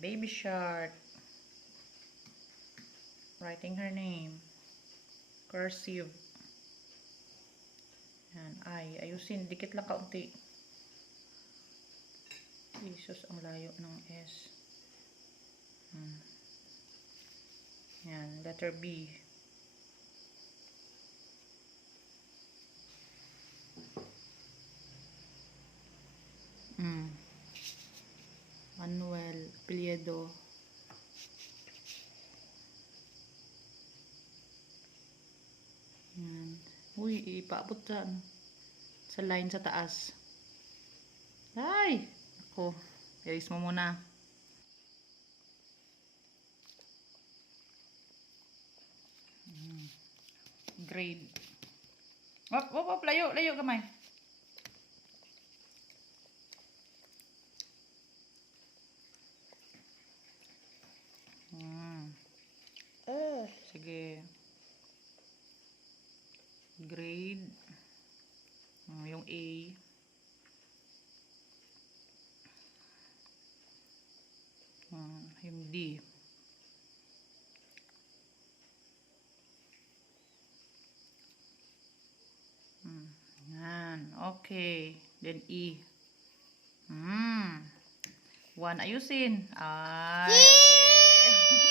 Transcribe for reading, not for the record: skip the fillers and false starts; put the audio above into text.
Baby shark. Writing her name. Cursive. Yan, ayusin. Dikit lang kaunti. Jesus, ang layo ng S. Yan, letter B. Manuel Piliedo. Yan. Uy, ipaabot sa line sa taas. Ay! Ako. Erase mo muna. Grade. Op, layo kamay. Sige. Grade. Yung A. Yung D. Yan. Okay. Then E. 1. Ayusin. Ay, okay.